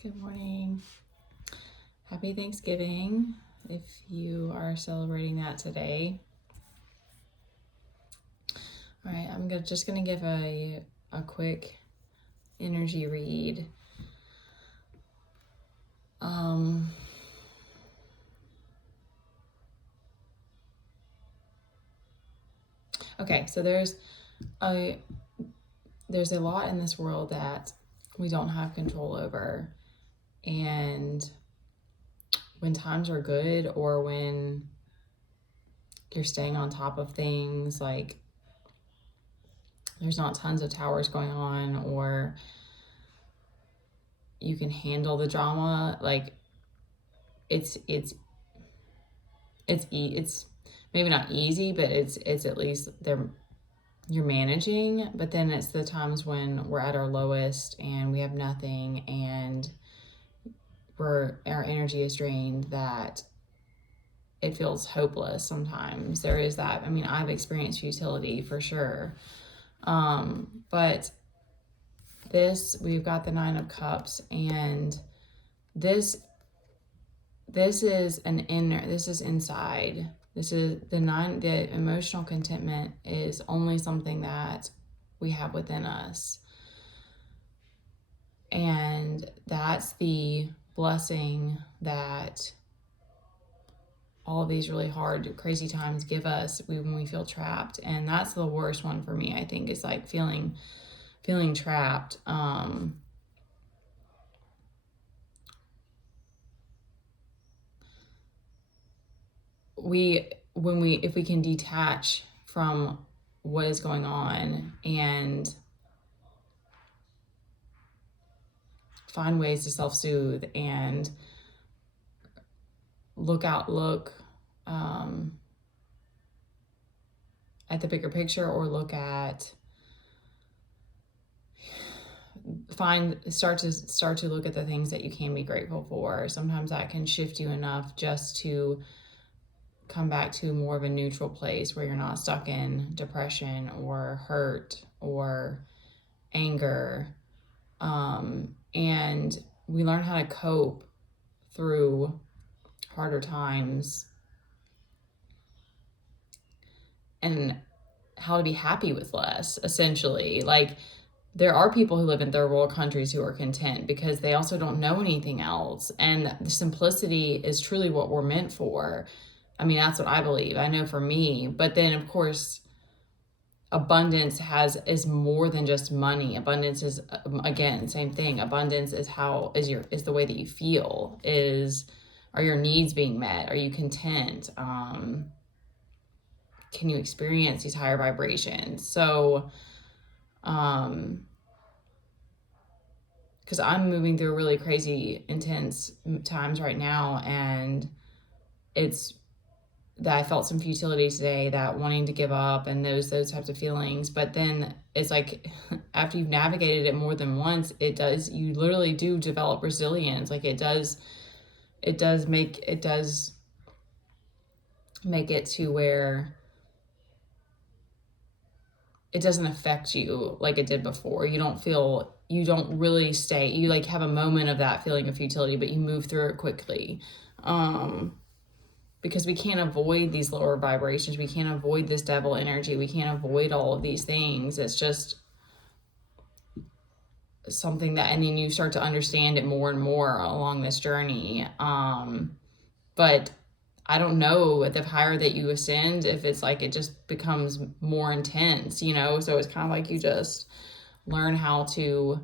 Good morning. Happy Thanksgiving if you are celebrating that today. All right, I'm just going to give a quick energy read. Okay, so there's a lot in this world that we don't have control over. And when times are good, or when you're staying on top of things, like there's not tons of towers going on, or you can handle the drama, like it's maybe not easy, but it's at least you're managing. But then it's the times when we're at our lowest and we have nothing and our energy is drained, that it feels hopeless sometimes. There is that. I mean, I've experienced futility for sure. But we've got the Nine of Cups, and this is inside. This is the emotional contentment is only something that we have within us. And that's the blessing that all of these really hard, crazy times give us when we feel trapped. And that's the worst one for me, I think, is like feeling trapped. If we can detach from what is going on and find ways to self-soothe and look at the bigger picture, or start to look at the things that you can be grateful for. Sometimes that can shift you enough just to come back to more of a neutral place where you're not stuck in depression or hurt or anger. And we learn how to cope through harder times and how to be happy with less, essentially. Like, there are people who live in third world countries who are content because they also don't know anything else. And the simplicity is truly what we're meant for. I mean, that's what I believe. I know for me. But then, of course, abundance is more than just money. Abundance is, again, same thing. Abundance is is the way that you feel. Are your needs being met? Are you content? Can you experience these higher vibrations? So, because I'm moving through really crazy, intense times right now, and it's that I felt some futility today, that wanting to give up and those types of feelings. But then it's like, after you've navigated it more than once, you literally do develop resilience. Like, it does make it to where it doesn't affect you like it did before. You don't really stay. You like have a moment of that feeling of futility, but you move through it quickly. Because we can't avoid these lower vibrations. We can't avoid this devil energy. We can't avoid all of these things. It's just something that, and then you start to understand it more and more along this journey. But I don't know, the higher that you ascend, if it's like it just becomes more intense, So it's kind of like you just learn how to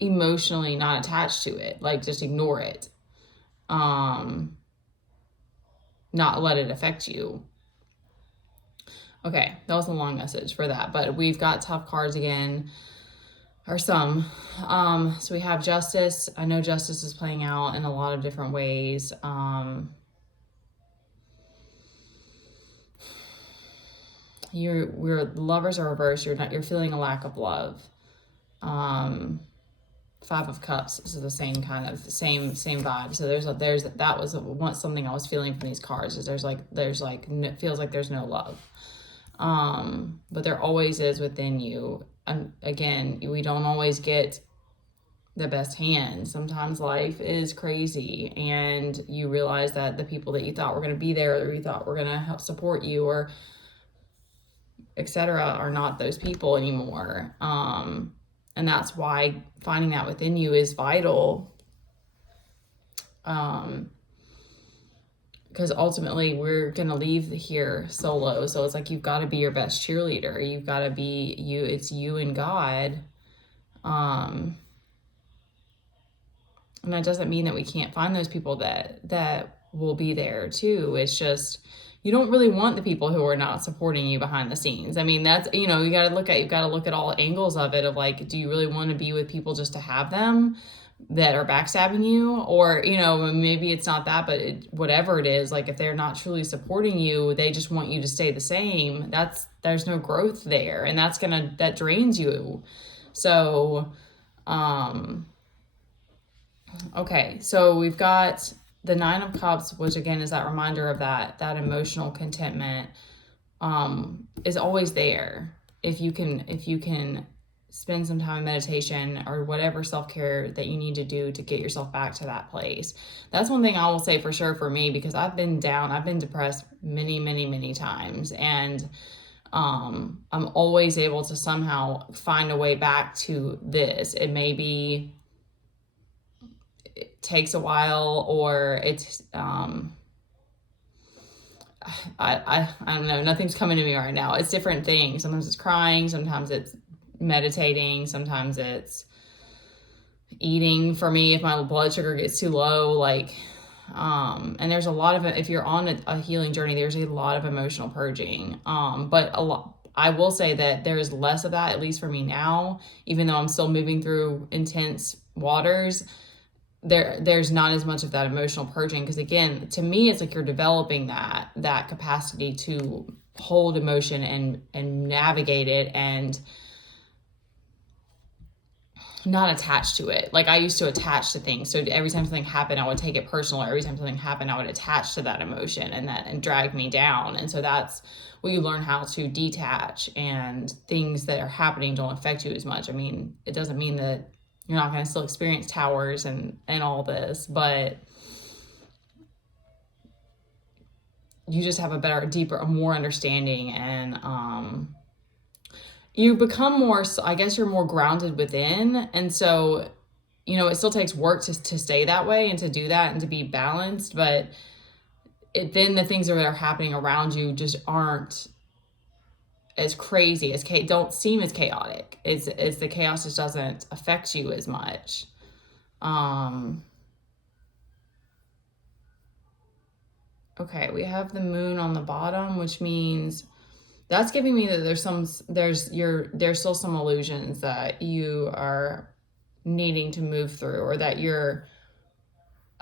emotionally not attach to it, like just ignore it, not let it affect you. Okay, that was a long message for that, but we've got tough cards again, or some. So we have justice. I know justice is playing out in a lot of different ways. Your lovers are reversed. You're feeling a lack of love. Five of Cups is the same kind of same vibe. So that was something I was feeling from these cards. Is it feels like there's no love. But there always is within you. And again, we don't always get the best hand. Sometimes life is crazy and you realize that the people that you thought were going to be there, or you thought were going to help support you, or etc., are not those people anymore. And that's why finding that within you is vital. Because ultimately we're going to leave here solo. So it's like, you've got to be your best cheerleader. You've got to be you. It's you and God. And that doesn't mean that we can't find those people that will be there too. It's just, you don't really want the people who are not supporting you behind the scenes. I mean, that's, you've got to look at all angles of it, of like, do you really want to be with people just to have them that are backstabbing you? Or, maybe it's not that, but whatever it is, like if they're not truly supporting you, they just want you to stay the same. There's no growth there, and that drains you. So, okay, so we've got the Nine of Cups, which again is that reminder of that emotional contentment, is always there. If you can spend some time in meditation or whatever self-care that you need to do to get yourself back to that place. That's one thing I will say for sure for me, because I've been down, I've been depressed many, many, many times. And I'm always able to somehow find a way back to this. It may be, it takes a while, or it's, I don't know, nothing's coming to me right now. It's different things. Sometimes it's crying, sometimes it's meditating, sometimes it's eating for me if my blood sugar gets too low, like, and there's a lot of it. If you're on a healing journey, there's a lot of emotional purging. But I will say that there is less of that, at least for me now, even though I'm still moving through intense waters. There's not as much of that emotional purging, because again, to me, it's like you're developing that capacity to hold emotion and navigate it and not attached to it. Like I used to attach to things. So every time something happened, I would take it personal. Or every time something happened, I would attach to that emotion and drag me down. And so that's where you learn how to detach, and things that are happening don't affect you as much. I mean, it doesn't mean that you're not going to still experience towers and all this, but you just have a better, deeper, more understanding, and you become more, I guess you're more grounded within. And so, it still takes work to stay that way and to do that and to be balanced, but then the things that are happening around you just aren't as crazy, don't seem as chaotic. It's the chaos just doesn't affect you as much. Okay, we have the moon on the bottom, which means that's giving me that there's still some illusions that you are needing to move through, or that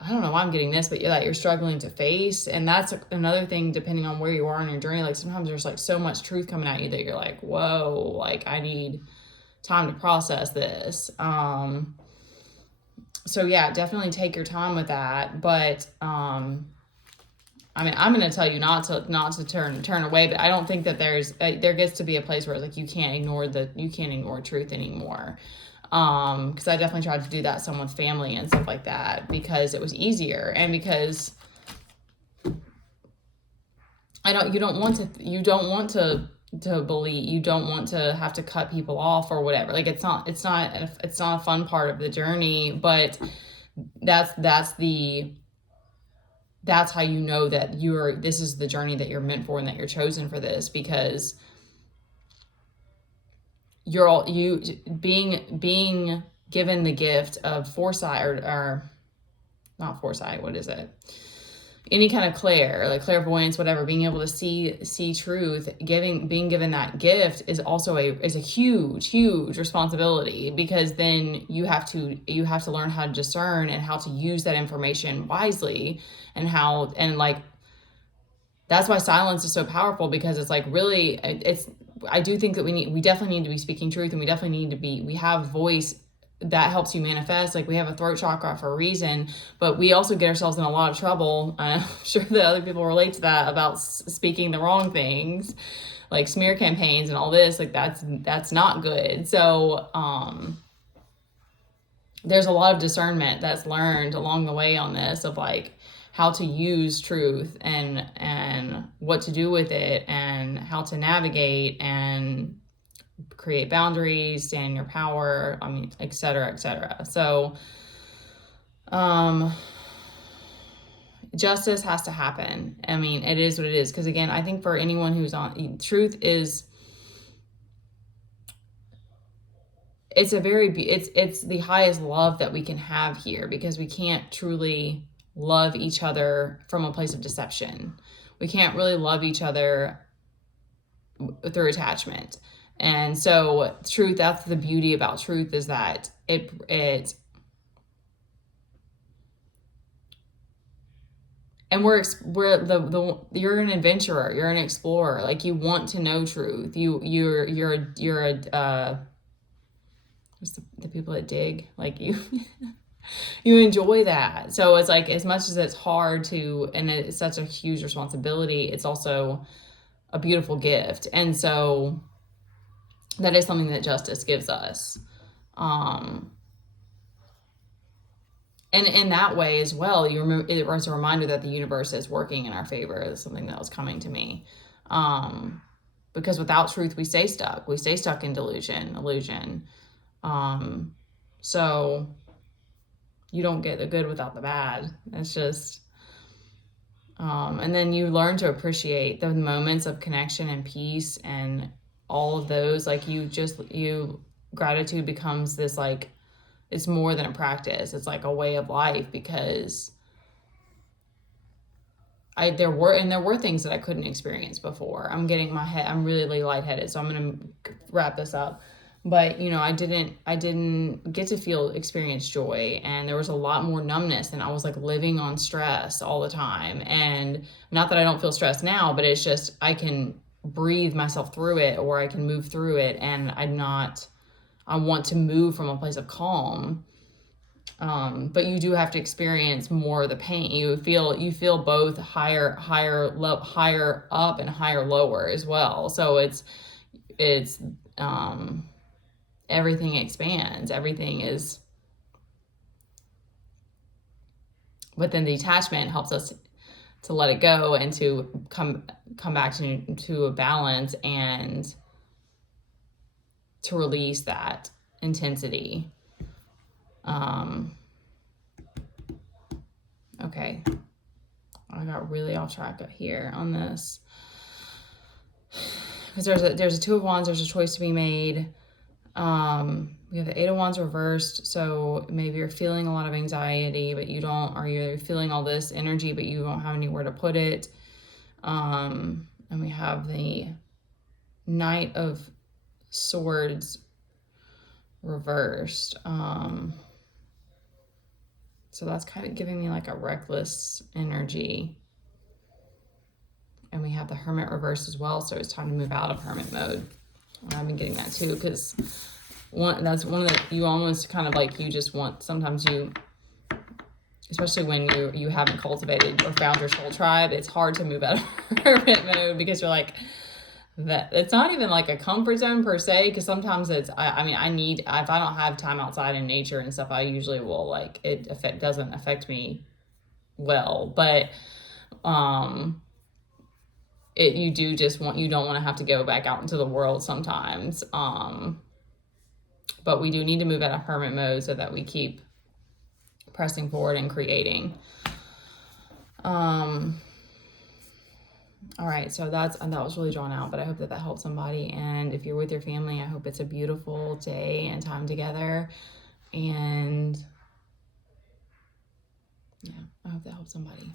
I don't know why I'm getting this, but that you're struggling to face. And that's another thing, depending on where you are on your journey. Like sometimes there's like so much truth coming at you that you're like, whoa, like I need time to process this. So yeah, definitely take your time with that. But, I mean, I'm going to tell you not to turn away, but I don't think that there gets to be a place where it's like you can't ignore truth anymore. Because I definitely tried to do that some with family and stuff like that, because it was easier, and because you don't want to believe, you don't want to have to cut people off or whatever. Like it's not a fun part of the journey, but that's how you know that this is the journey that you're meant for and that you're chosen for this, because being given the gift of foresight, or not foresight, what is it? Any kind of clairvoyance, whatever, being able to see truth, being given that gift is also a huge responsibility, because then you have to learn how to discern and how to use that information wisely, and like that's why silence is so powerful, because it's like really I do think that we definitely need to be speaking truth, and we have voice that helps you manifest. Like we have a throat chakra for a reason, but we also get ourselves in a lot of trouble. I'm sure that other people relate to that, about speaking the wrong things. like smear campaigns and all this, like that's not good. So there's a lot of discernment that's learned along the way on this, of like how to use truth and what to do with it and how to navigate and create boundaries, stand in your power, I mean, et cetera, et cetera. So justice has to happen. I mean, it is what it is. Because again, I think for anyone who's on, truth is, it's the highest love that we can have here, because we can't truly love each other from a place of deception. We can't really love each other through attachment. And so truth, that's the beauty about truth, is that and you're an adventurer, you're an explorer, like you want to know truth. You're what's the people that dig, like you you enjoy that. So it's like, as much as it's hard to, and it's such a huge responsibility, it's also a beautiful gift. And so that is something that justice gives us. And in that way as well, it was a reminder that the universe is working in our favor. Is something that was coming to me. Because without truth, we stay stuck. We stay stuck in illusion. So you don't get the good without the bad. It's just, and then you learn to appreciate the moments of connection and peace and all of those. Like gratitude becomes this, like, it's more than a practice. It's like a way of life, because there were things that I couldn't experience before. I'm really lightheaded, so I'm going to wrap this up. But, I didn't get to experience joy, and there was a lot more numbness, and I was like living on stress all the time. And not that I don't feel stressed now, but it's just, I can breathe myself through it, or I can move through it. And I want to move from a place of calm. But you do have to experience more of the pain. You feel both higher up and higher lower as well. So it's everything expands. Everything is, but then the attachment helps us to let it go and to come back to a balance, and to release that intensity. Okay, I got really off track here on this, because there's a Two of Wands. There's a choice to be made. We have the Eight of Wands reversed. So maybe you're feeling a lot of anxiety, but you don't, or you're feeling all this energy, but you don't have anywhere to put it. And we have the Knight of Swords reversed. So that's kind of giving me like a reckless energy. And we have the Hermit reversed as well. So it's time to move out of hermit mode. And I've been getting that too, because that's one of the, you almost kind of like, you just want, sometimes especially when you haven't cultivated or found your soul tribe, it's hard to move out of hermit mode, because you're like, that it's not even like a comfort zone per se, because sometimes it's, I need, if I don't have time outside in nature and stuff, I usually will, like, doesn't affect me well, but you don't want to have to go back out into the world sometimes. But we do need to move out of hermit mode so that we keep pressing forward and creating. All right, so that was really drawn out, but I hope that helped somebody. And if you're with your family, I hope it's a beautiful day and time together. And yeah, I hope that helped somebody.